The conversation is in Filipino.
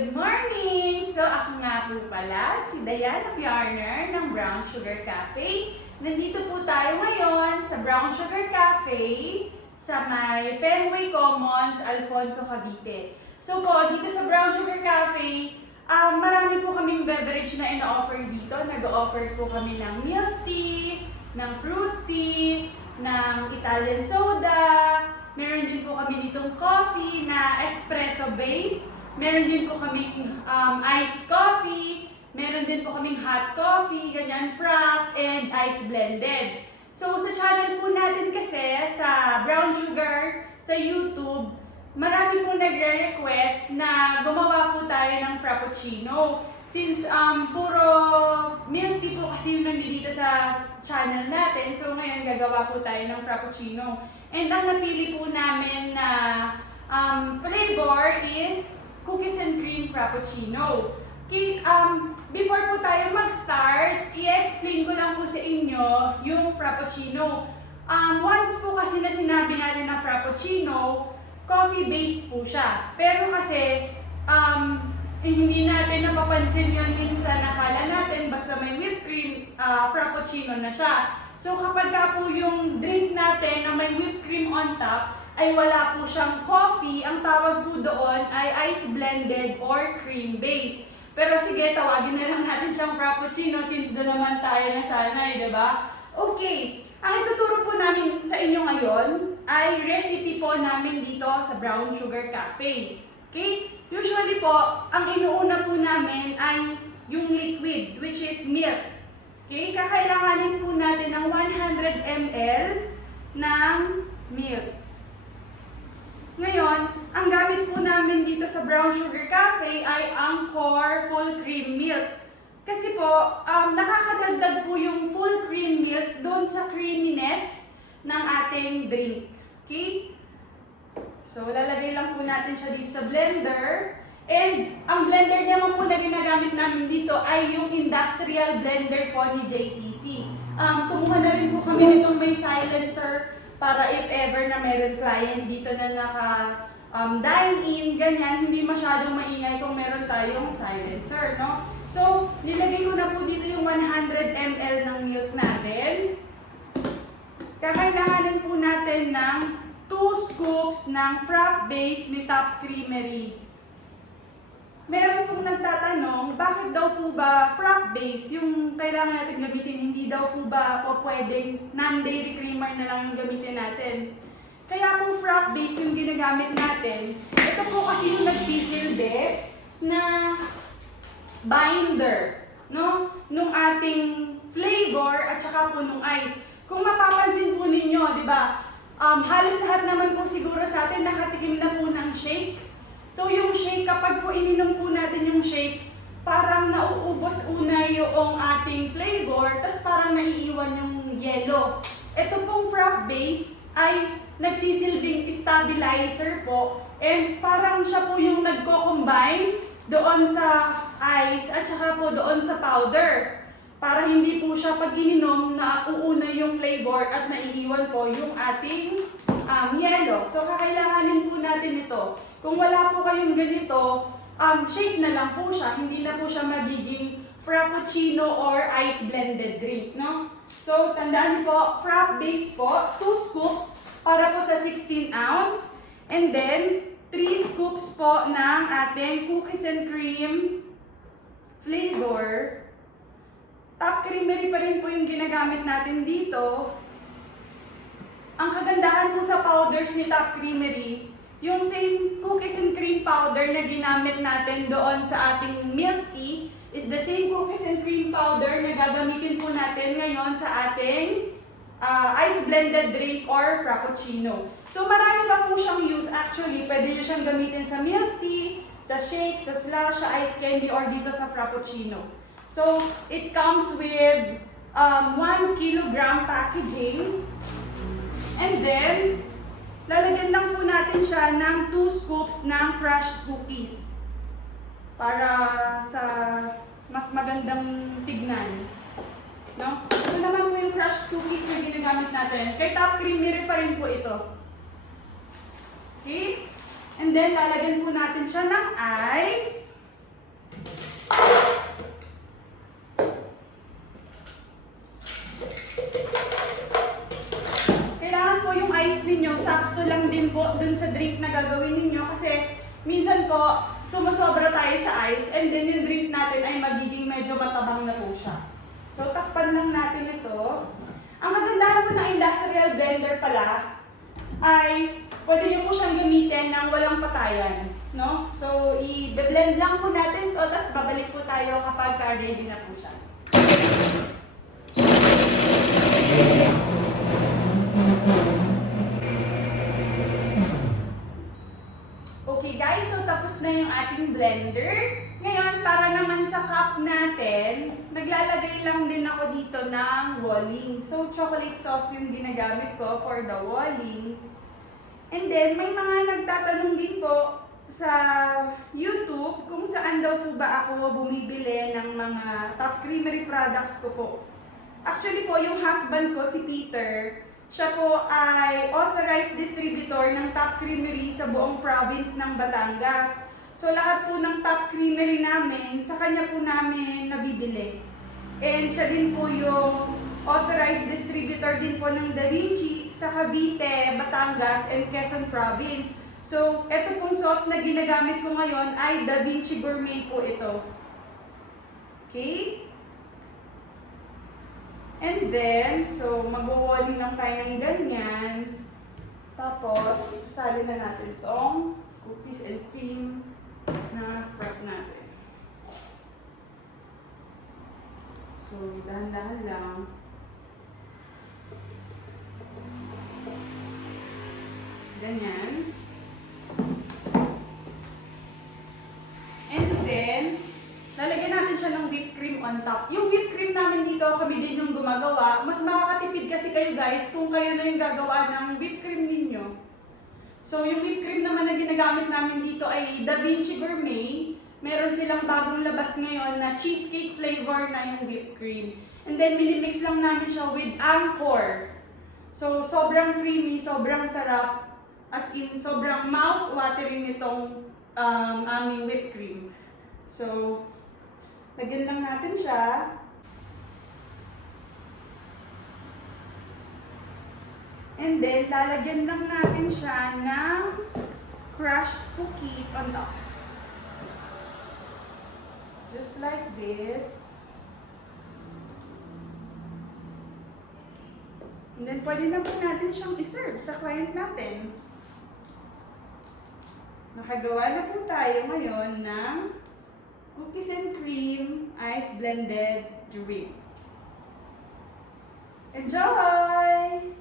Good morning! So ako nga po pala si Bjerner ng Brown Sugar Cafe. Nandito po tayo ngayon sa Brown Sugar Cafe sa may Fenway Commons, Alfonso, Cavite. So po, dito sa Brown Sugar Cafe, marami po kaming beverage na ino-offer dito. Nag-offer po kami ng milk tea, ng fruit tea, ng Italian soda. Meron din po kami ditong coffee na espresso based. Meron din po kaming iced coffee. Meron din po kaming hot coffee, ganyan, frappe, and ice blended. So sa channel po natin kasi, sa Brown Sugar, sa YouTube, marami po nagre-request na gumawa po tayo ng frappuccino. Since puro milk tea po kasi yung nandito sa channel natin, so ngayon gagawa po tayo ng frappuccino. And ang napili po namin na flavor is cookies and cream frappuccino. Okay, before po tayo mag-start, i-explain ko lang po sa inyo yung frappuccino. Once po kasi na sinabi natin na frappuccino, coffee-based po siya. Pero kasi, hindi natin napapansin yun minsan, nakala natin basta may whipped cream, frappuccino na siya. So kapag ka po yung drink natin na may whipped cream on top, ay wala po siyang coffee, ang tawag po doon ay ice blended or cream based. Pero sige, tawagin na lang natin siyang frappuccino since doon naman tayo nasanay, diba? Okay, ang ituturo po namin sa inyo ngayon ay recipe po namin dito sa Brown Sugar Cafe. Okay? Usually po, ang inuuna po namin ay yung liquid, which is milk. Okay? Kakailanganin po natin ng 100 ml ng milk. Ngayon, ang gamit po namin dito sa Brown Sugar Cafe ay ang core full cream milk. Kasi po, nakakadagdag po yung full cream milk doon sa creaminess ng ating drink. Okay? So, lalagay lang po natin siya dito sa blender. And ang blender naman po na ginagamit namin dito ay yung industrial blender po ni JTC. Kumuha na rin po kami nitong may silencer para if ever na meron client dito na naka-dine-in, ganyan, hindi masyadong maingay kung meron tayong silencer, no? So, nilagay ko na po dito yung 100 ml ng milk natin. Kakailanganin po natin ng 2 scoops ng Frappe base ni Top Creamery. Meron pong nagtatanong, bakit daw po ba Frappe base yung kailangan natin gamitin? Hindi daw po ba po pwedeng non-dairy creamer na lang yung gamitin natin? Kaya po Frappe base yung ginagamit natin. Ito po kasi yung nagsisilbi na binder, no? Nung ating flavor at saka po nung ice. Kung mapapansin po ninyo, di ba? Halos lahat naman po siguro sa atin nakatikim na po ng shake. So yung shake, kapag po ininom po natin yung shake, parang nauubos una yung ating flavor, tas parang naiiwan yung yellow. Ito pong Frappe base ay nagsisilbing stabilizer po, and parang siya po yung nagko-combine doon sa ice at saka po doon sa powder. Para hindi po siya pag ininom na uuna yung flavor at naiiwan po yung ating yellow. So kakailanganin po natin ito. Kung wala po kayong ganito, shake na lang po siya. Hindi na po siya magiging frappuccino or ice blended drink, no? So tandaan niyo po, Frappe base po, 2 scoops para po sa 16 ounce. And then 3 scoops po ng ating cookies and cream flavor. Top Creamery pa rin po yung ginagamit natin dito. Ang kagandahan po sa powders ni Top Creamery, yung same cookies and cream powder na ginamit natin doon sa ating milk tea is the same cookies and cream powder na gagamitin po natin ngayon sa ating ice blended drink or frappuccino. So marami pa po siyang use actually. Pwede nyo siyang gamitin sa milk tea, sa shake, sa slush, sa ice candy, or dito sa frappuccino. So it comes with 1 kilogram packaging. And then, lalagyan lang po natin siya ng 2 scoops ng crushed cookies para sa mas magandang tignan. No? Ito naman po yung crushed cookies na ginagamit natin. Kay Top Creamery pa rin po ito. Okay? And then, lalagyan po natin siya ng ice. sakto lang din po dun sa drink na gagawin ninyo kasi minsan po sumasobra tayo sa ice and then yung drink natin ay magiging medyo matabang na po siya. So takpan lang natin ito. Ang kagandahan po ng industrial blender pala ay pwede nyo po siyang gamitin ng walang patayan. No? So i-blend lang po natin ito, tapos babalik po tayo kapag ready na po siya. Okay guys, so tapos na yung ating blender. Ngayon, para naman sa cup natin, naglalagay lang din ako dito ng walling. So, chocolate sauce yung ginagamit ko for the walling. And then, may mga nagtatanong din po sa YouTube kung saan daw po ba ako bumibili ng mga top creamery products ko po. Actually po, yung husband ko, si Peter, siya po ay authorized distributor ng Top Creamery sa buong province ng Batangas. So lahat po ng Top Creamery namin, sa kanya po namin nabibili. And siya din po yung authorized distributor din po ng DaVinci sa Cavite, Batangas, and Quezon Province. So ito pong sauce na ginagamit ko ngayon ay DaVinci Gourmet po ito. Okay? And then, so mag-walling lang tayo ng ganyan. Tapos, sasali na natin itong cookies and cream na Frappe natin. So, dahan-dahan lang. Ganyan. And then, lalagyan natin siya ng whipped cream on top. Yung whipped cream namin dito, kami din yung gumagawa. Mas makakatipid kasi kayo guys kung kayo na yung gagawa ng whipped cream ninyo. So yung whipped cream naman na ginagamit namin dito ay DaVinci Gourmet. Meron silang bagong labas ngayon na cheesecake flavor na yung whipped cream. And then minimix lang namin siya with Anchor. So sobrang creamy, sobrang sarap. As in, sobrang mouth-watering nitong aming whipped cream. So, lagyan lang natin siya. And then, lalagyan lang natin siya ng crushed cookies on top. Just like this. And then, pwede na po natin siyang iserve sa client natin. Nakagawa na po tayo ngayon ng cookies and cream ice blended drink. Enjoy!